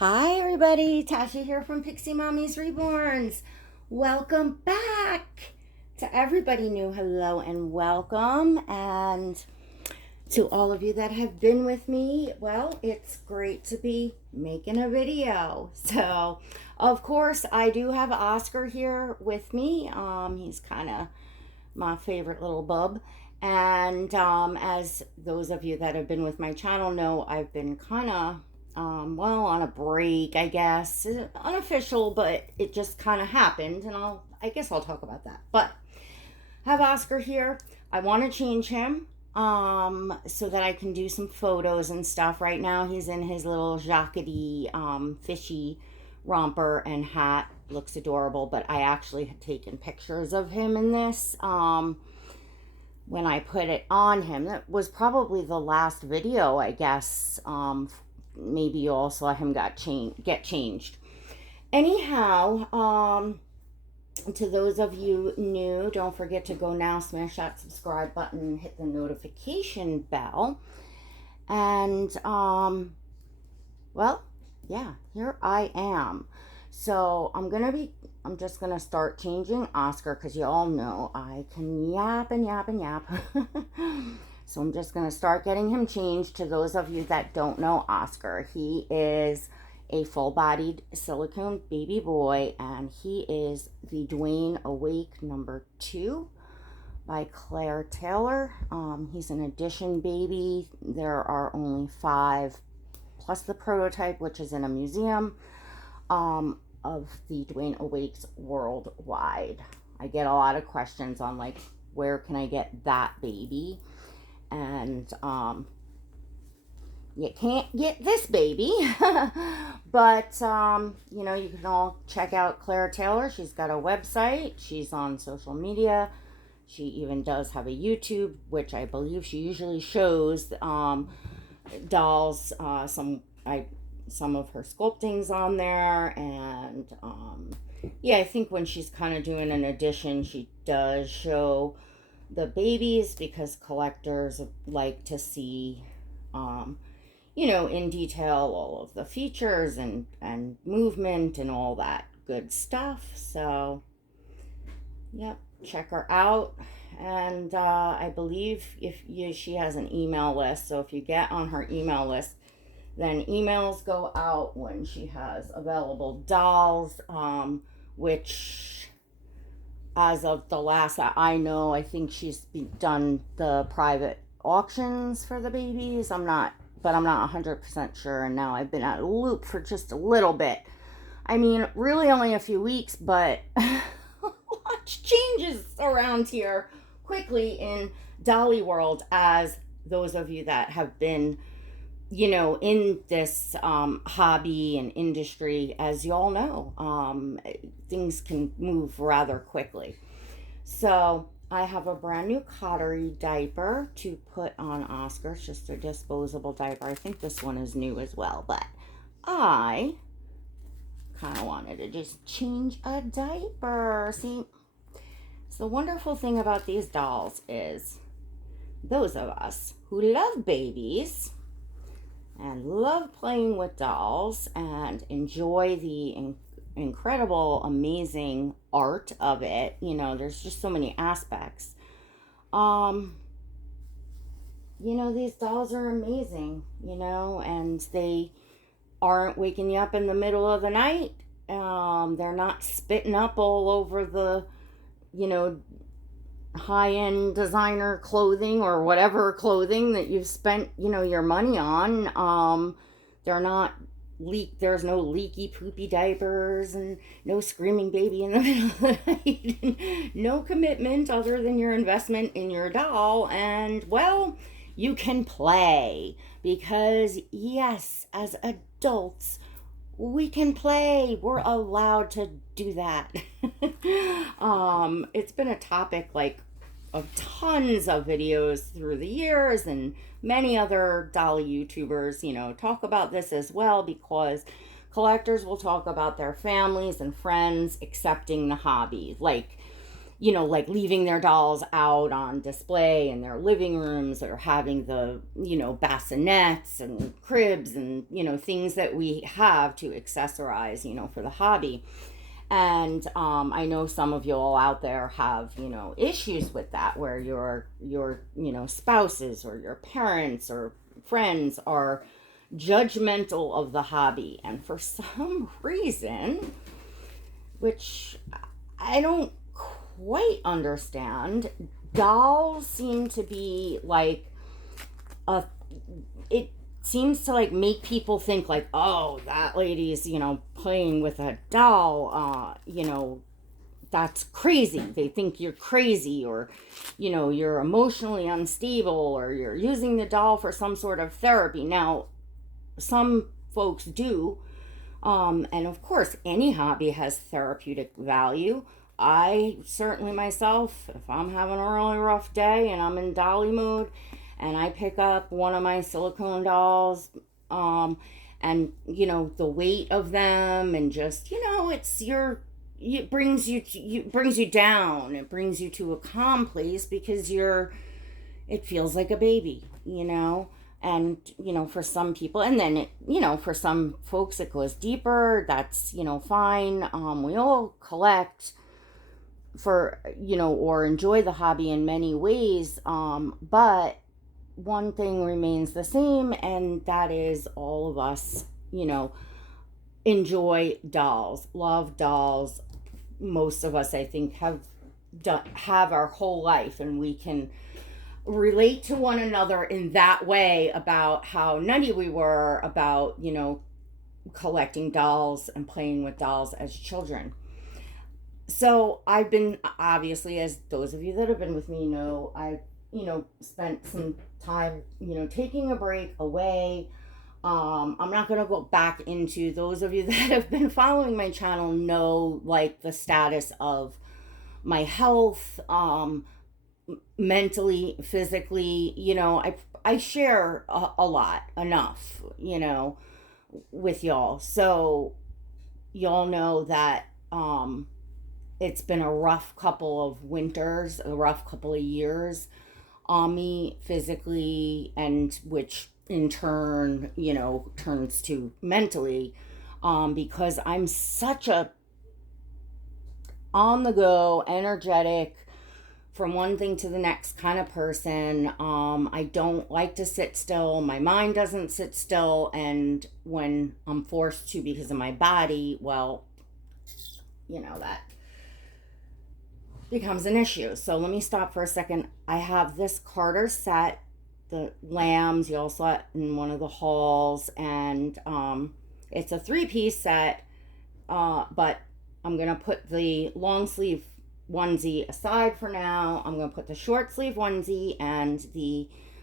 Hi everybody, Tasha here from Pixie Mommy's Reborns. Welcome back to everybody new. Hello and welcome. And to all of you that have been with me, well, it's great to be making a video. So, of course, I do have Oscar here with me. He's kind of my favorite little bub. And as those of you that have been with my channel know, I've been kind of on a break, I guess. Unofficial, but it just kind of happened, and I guess I'll talk about that. But have Oscar here. I want to change him so that I can do some photos and stuff. Right now, he's in his little jackety, fishy romper and hat. Looks adorable, but I actually had taken pictures of him in this. When I put it on him, that was probably the last video, I guess. Maybe you all saw him get changed. Anyhow, to those of you new, don't forget to go now, smash that subscribe button, hit the notification bell. And, well, yeah, here I am. So I'm just gonna start changing Oscar because you all know I can yap and yap and yap. So I'm just gonna start getting him changed. To those of you that don't know Oscar, he is a full-bodied silicone baby boy, and he is the Dwayne Awake #2 by Claire Taylor. He's an edition baby. There are only 5 plus the prototype, which is in a museum. Of the Dwayne Awakes worldwide. I get a lot of questions on like, where can I get that baby? And you can't get this baby. But you know, you can all check out Claire Taylor. She's got a website. She's on social media. She even does have a YouTube, which I believe she usually shows dolls, some of her sculptings on there. And yeah, I think when she's kind of doing an edition, she does show the babies because collectors like to see you know, in detail all of the features and movement and all that good stuff. So yep, check her out. And I believe she has an email list, so if you get on her email list, then emails go out when she has available dolls, which, as of the last that I know, I think she's done the private auctions for the babies. I'm not 100% sure, and now I've been out of the loop for just a little bit. I mean, really only a few weeks, but much changes around here quickly in Dolly World, as those of you that have been, you know, in this hobby and industry, as you all know, things can move rather quickly. So I have a brand new Coterie diaper to put on Oscar. It's just a disposable diaper. I think this one is new as well, but I kind of wanted to just change a diaper. See, so the wonderful thing about these dolls is those of us who love babies and love playing with dolls and enjoy the incredible, amazing art of it. You know, there's just so many aspects. You know, these dolls are amazing, you know, and they aren't waking you up in the middle of the night. They're not spitting up all over the, you know, high-end designer clothing or whatever clothing that you've spent, you know, your money on. They're not there's no leaky poopy diapers and no screaming baby in the middle of the night, and no commitment other than your investment in your doll. And well, you can play, because yes, as adults we can play. We're allowed to do that. It's been a topic like of tons of videos through the years, and many other dolly YouTubers, you know, talk about this as well, because collectors will talk about their families and friends accepting the hobby. Like, like leaving their dolls out on display in their living rooms, or having the, bassinets and cribs and, things that we have to accessorize, for the hobby. And I know some of you all out there have, issues with that, where your spouses or your parents or friends are judgmental of the hobby. And for some reason, which I don't quite understand, dolls seem to be like a it seems to like make people think like, oh, that lady's playing with a doll, that's crazy. They think you're crazy, or you're emotionally unstable, or you're using the doll for some sort of therapy. Now, some folks do, and of course any hobby has therapeutic value. I certainly myself, if I'm having a really rough day and I'm in dolly mode, and I pick up one of my silicone dolls, and the weight of them, and just it brings you down. It brings you to a calm place, because it feels like a baby, and for some people, and then for some folks it goes deeper. That's fine. We all collect for or enjoy the hobby in many ways, but one thing remains the same, and that is all of us enjoy dolls, love dolls. Most of us, I think, have our whole life, and we can relate to one another in that way about how nutty we were about collecting dolls and playing with dolls as children. So I've been, obviously, as those of you that have been with me know, I've spent some time taking a break away. I'm not going to go back into, those of you that have been following my channel know like the status of my health, mentally, physically. I share a lot, enough, with y'all, so y'all know that it's been a rough couple of winters, a rough couple of years on me physically, and which in turn, turns to mentally, because I'm such a on the go, energetic, from one thing to the next kind of person. I don't like to sit still. My mind doesn't sit still. And when I'm forced to because of my body, well, that becomes an issue. So let me stop for a second. I have this Carter set, the lambs. You all saw it in one of the hauls, and it's a 3-piece set, but I'm gonna put the long sleeve onesie aside for now. I'm gonna put the short sleeve onesie, and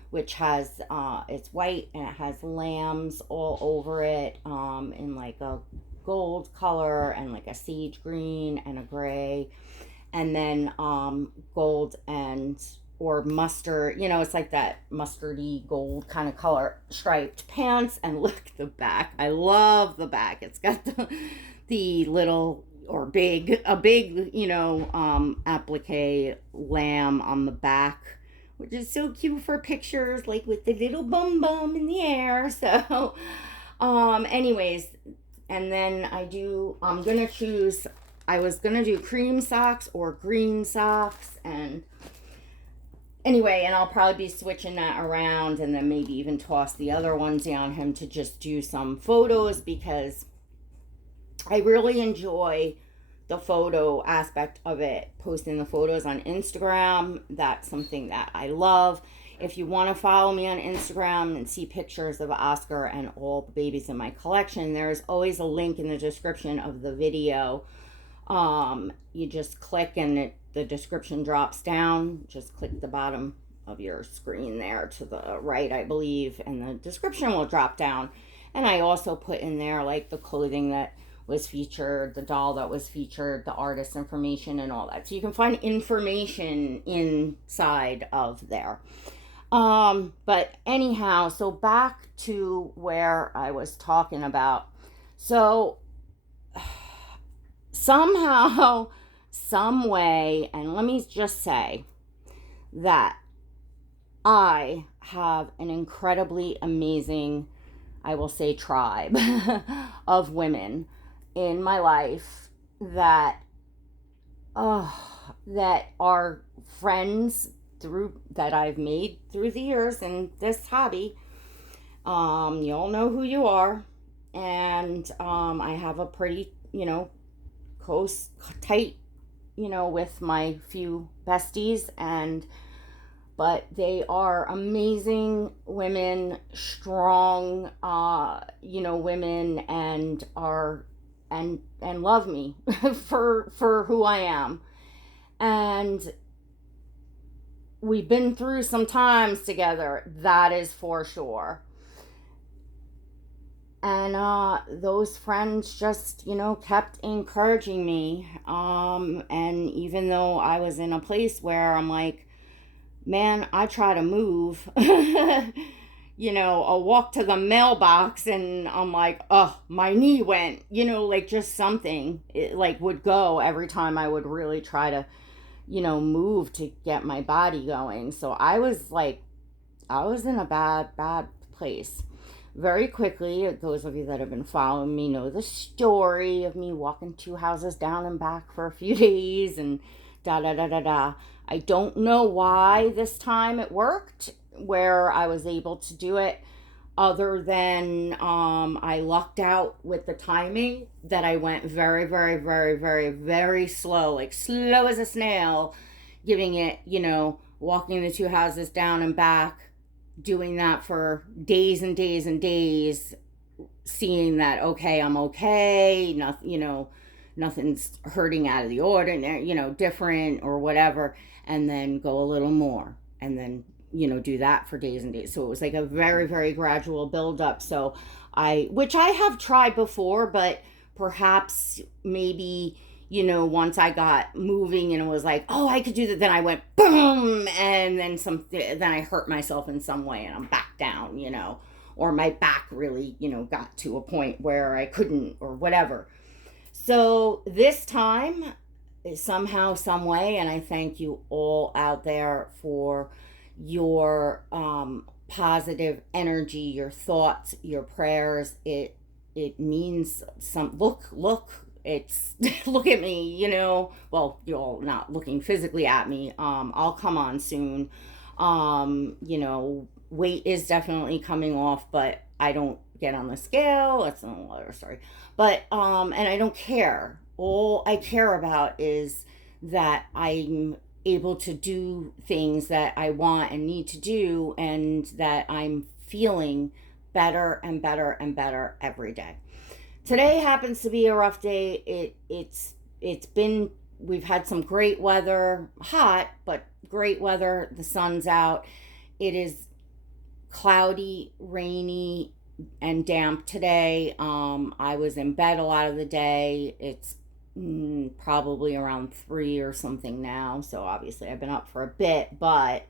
which has it's white and it has lambs all over it, in like a gold color and like a sage green and a gray, and then gold and or mustard, it's like that mustardy gold kind of color striped pants. And look, the back, I love the back. It's got the little or big applique lamb on the back, which is so cute for pictures, like with the little bum in the air. So anyways, and then I'm gonna choose, I was gonna do cream socks or green socks, and anyway, and I'll probably be switching that around, and then maybe even toss the other onesie on him to just do some photos, because I really enjoy the photo aspect of it, posting the photos on Instagram. That's something that I love. If you want to follow me on Instagram and see pictures of Oscar and all the babies in my collection, there's always a link in the description of the video. You just click and the description drops down. Just click the bottom of your screen there to the right, I believe, and the description will drop down. And I also put in there like the clothing that was featured, the doll that was featured, the artist information, and all that. So you can find information inside of there. But anyhow, so back to where I was talking about. So somehow some way, and let me just say that I have an incredibly amazing, I will say, tribe of women in my life that that are friends through that I've made through the years in this hobby. You all know who you are, and I have a pretty, close, tight, with my few besties, and but they are amazing women, strong, women, and are and love me for who I am. And we've been through some times together, that is for sure. And those friends just, kept encouraging me. And even though I was in a place where I'm like, man, I try to move, a walk to the mailbox, and I'm like, oh, my knee went, like just something, it like would go every time I would really try to, move to get my body going. So I was in a bad place. Very quickly, those of you that have been following me know the story of me walking 2 houses down and back for a few days and da da da da da. I don't know why this time it worked, where I was able to do it, other than I lucked out with the timing, that I went very, very, very, very, very slow, like slow as a snail, giving it, walking the 2 houses down and back, doing that for days and days and days, seeing that, okay, I'm okay, nothing, nothing's hurting out of the ordinary, different or whatever, and then go a little more, and then, do that for days and days. So it was like a very, very gradual buildup. So which I have tried before, but perhaps maybe, once I got moving and it was like, oh, I could do that, then I went boom, and then I hurt myself in some way and I'm back down, or my back really, got to a point where I couldn't, or whatever. So this time, somehow, some way, and I thank you all out there for your positive energy, your thoughts, your prayers. It means some. Look, it's look at me, well, you're all not looking physically at me. I'll come on soon. Weight is definitely coming off, but I don't get on the scale. That's another story. But and I don't care. All I care about is that I'm able to do things that I want and need to do, and that I'm feeling better and better and better every day. Today happens to be a rough day. It's been, we've had some great weather, hot, but great weather. The sun's out. It is cloudy, rainy, and damp today. I was in bed a lot of the day. It's probably around 3 or something now, so obviously I've been up for a bit, but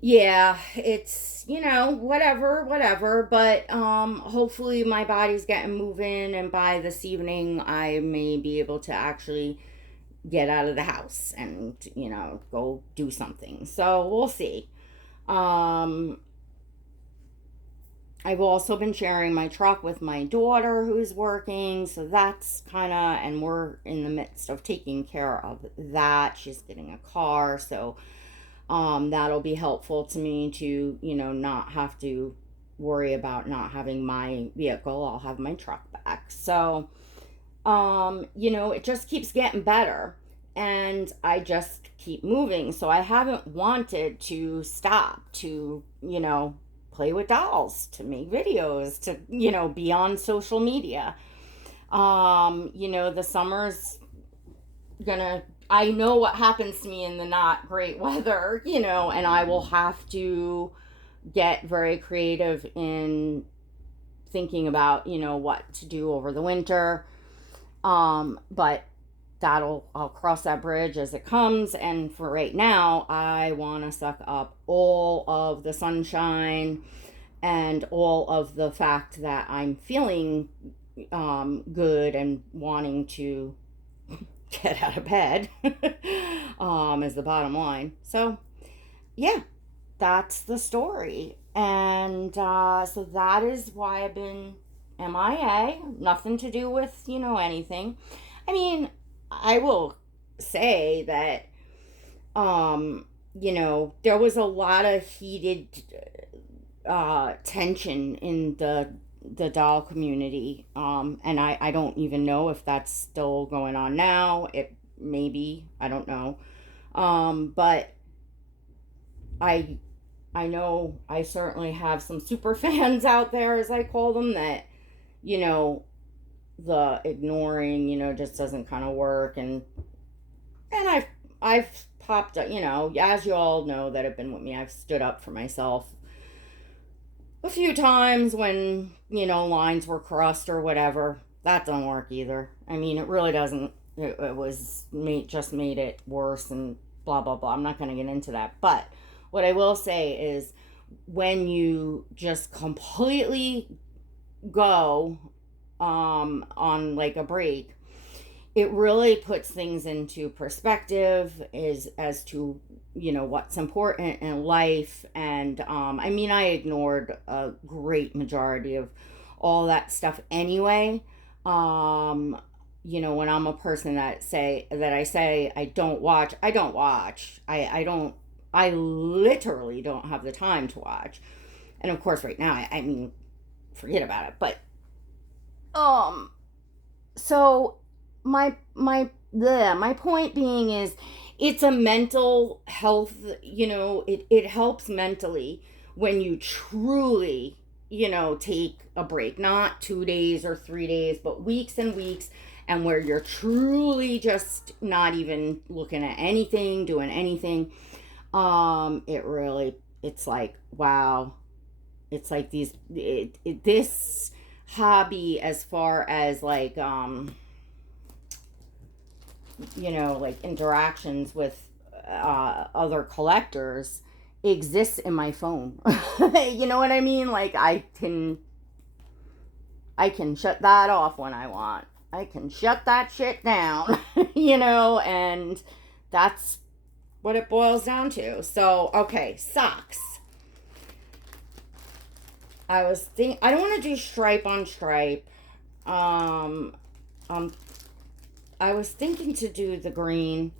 yeah, it's, whatever, but hopefully my body's getting moving, and by this evening I may be able to actually get out of the house and, go do something. So we'll see. I've also been sharing my truck with my daughter who's working, so that's and we're in the midst of taking care of that. She's getting a car, so that'll be helpful to me to, not have to worry about not having my vehicle. I'll have my truck back. So, it just keeps getting better, and I just keep moving. So I haven't wanted to stop to, play with dolls, to make videos, to, be on social media. The summer's I know what happens to me in the not great weather, and I will have to get very creative in thinking about, what to do over the winter. But I'll cross that bridge as it comes. And for right now, I want to suck up all of the sunshine and all of the fact that I'm feeling good and wanting to get out of bed, is the bottom line. So, yeah, that's the story. And so that is why I've been MIA. Nothing to do with, anything. I mean, I will say that, there was a lot of heated tension in the doll community, and I don't even know if that's still going on now. It maybe, I don't know, but I I know I certainly have some super fans out there, as I call them, that you know the ignoring just doesn't kind of work, and I've popped up, as you all know that have been with me, I've stood up for myself a few times when lines were crossed or whatever. That don't work either. I mean, it really doesn't. It was just made it worse and blah blah blah. I'm not going to get into that, but what I will say is when you just completely go on like a break, it really puts things into perspective is as to what's important in life. And I mean, I ignored a great majority of all that stuff anyway. When I'm a person that I say I don't watch, I don't, I literally don't have the time to watch. And of course right now, I mean, forget about it. But so my point being is it's a mental health, it helps mentally when you truly take a break, not 2 days or 3 days, but weeks and weeks, and where you're truly just not even looking at anything, doing anything. It's like, wow, it's like this hobby, as far as like like interactions with other collectors, exists in my phone. You know what I mean? Like I can shut that off when I want. I can shut that shit down. And that's what it boils down to. So, okay, socks. I don't want to do stripe on stripe. Um, I was thinking to do the green,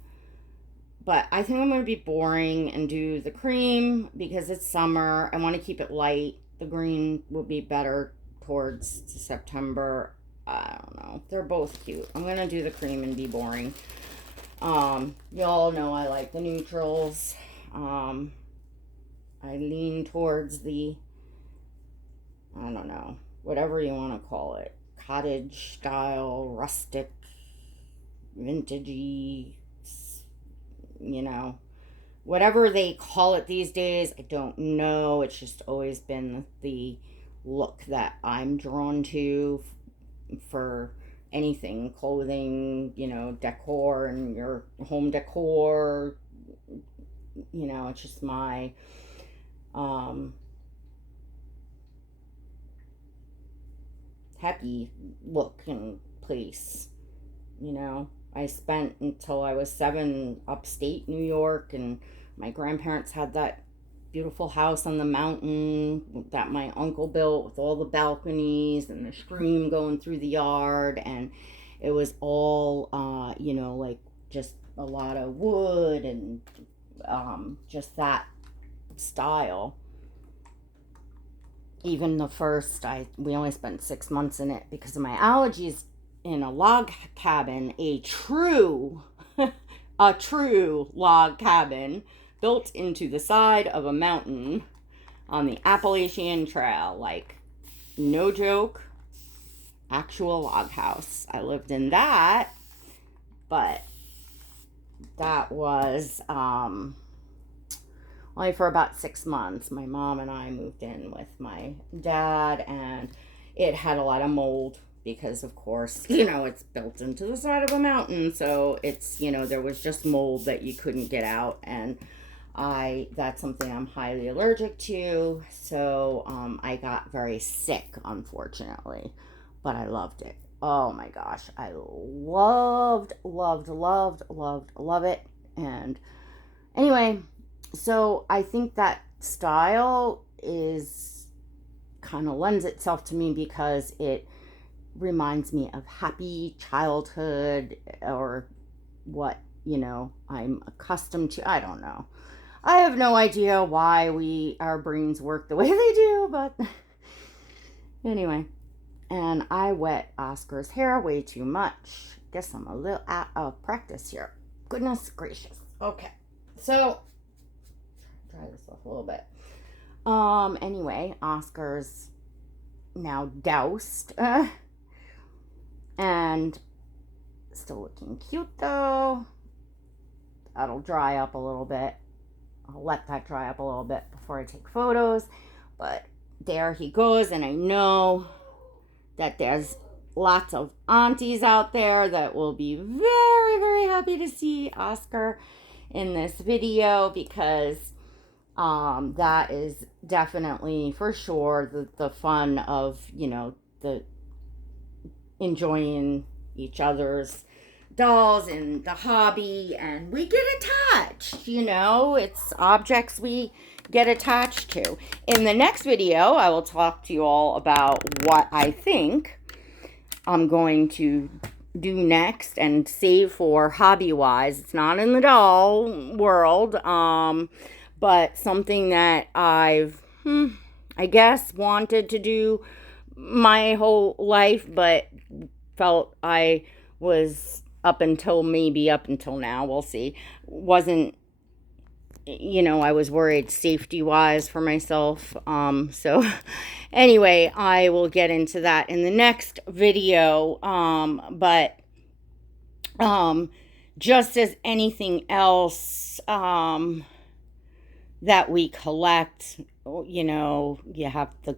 but I think I'm going to be boring and do the cream because it's summer. I want to keep it light. The green will be better towards September. I don't know. They're both cute. I'm going to do the cream and be boring. Y'all know I like the neutrals. I lean towards the, I don't know, whatever you want to call it, cottage style, rustic, vintagey, whatever they call it these days. I don't know. It's just always been the look that I'm drawn to for anything, clothing, decor and your home decor. It's just my happy look and place. I spent until I was 7 upstate New York, and my grandparents had that beautiful house on the mountain that my uncle built with all the balconies and the stream going through the yard, and it was all like just a lot of wood and just that style. Even the first, we only spent 6 months in it because of my allergies, in a log cabin, a true log cabin built into the side of a mountain on the Appalachian Trail. Like, no joke, actual log house. I lived in that, but that was only for about 6 months. My mom and I moved in with my dad, and it had a lot of mold because, of course, it's built into the side of a mountain. So it's, there was just mold that you couldn't get out. And that's something I'm highly allergic to. So I got very sick, unfortunately. but I loved it. Oh my gosh, I loved, loved, loved, loved, love it. And anyway, so I think that style is kind of lends itself to me because it reminds me of happy childhood, or what, I'm accustomed to. I don't know. I have no idea why our brains work the way they do, but anyway. And I wet Oscar's hair way too much. Guess I'm a little out of practice here. Goodness gracious. Okay. So, dry this off a little bit. Anyway, Oscar's now doused. And still looking cute though. That'll dry up a little bit. I'll let that dry up a little bit before I take photos. But there he goes, and I know that there's lots of aunties out there that will be very, very happy to see Oscar in this video, because that is definitely for sure the fun of, the enjoying each other's dolls and the hobby, and we get attached, it's objects we get attached to. In the next video, I will talk to you all about what I think I'm going to do next and save for hobby-wise. It's not in the doll world, but something that I've, I guess, wanted to do my whole life, but felt I was, up until now, we'll see, wasn't, I was worried safety-wise for myself. So anyway, I will get into that in the next video. But just as anything else that we collect, you have the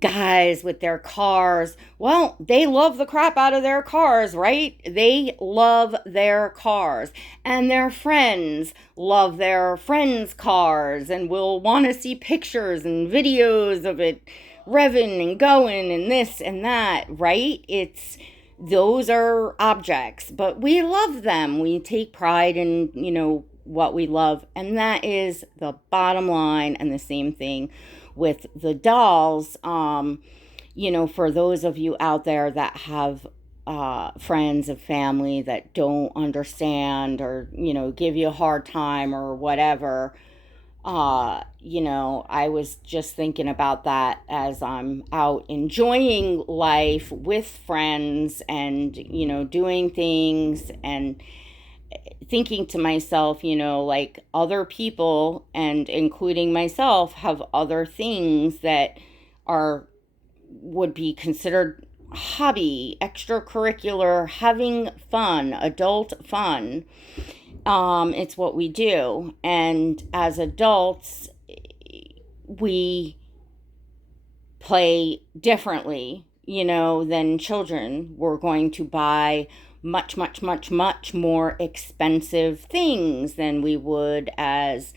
guys with their cars. Well, they love the crap out of their cars, right? They love their cars. And their friends love their friends' cars and will want to see pictures and videos of it revving and going and this and that, right? Those are objects, but we love them. We take pride in, what we love, and that is the bottom line. And the same thing with the dolls. For those of you out there that have friends and family that don't understand, or give you a hard time or whatever, I was just thinking about that as I'm out enjoying life with friends and doing things, and thinking to myself, like other people, and including myself, have other things that would be considered hobby, extracurricular, having fun, adult fun. It's what we do. And as adults, we play differently, than children. We're going to buy much, much, much, much more expensive things than we would as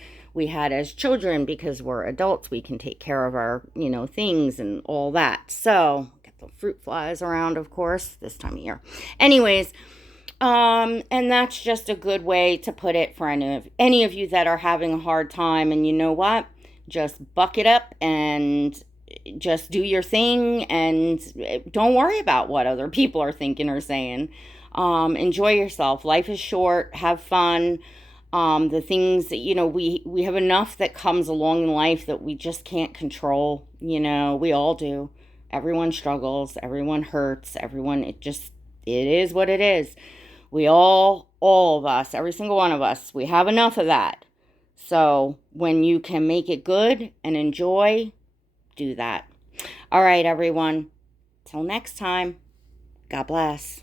children, because we're adults. We can take care of our, things and all that. So, get the fruit flies around, of course, this time of year. Anyways, and that's just a good way to put it for any of you that are having a hard time. And you know what? Just buck it up and just do your thing, and don't worry about what other people are thinking or saying. Enjoy yourself. Life is short. Have fun. The things that, we have enough that comes along in life that we just can't control. We all do. Everyone struggles. Everyone hurts. It is what it is. We all of us, every single one of us, we have enough of that. So when you can make it good and enjoy, do that. All right, everyone. Till next time. God bless.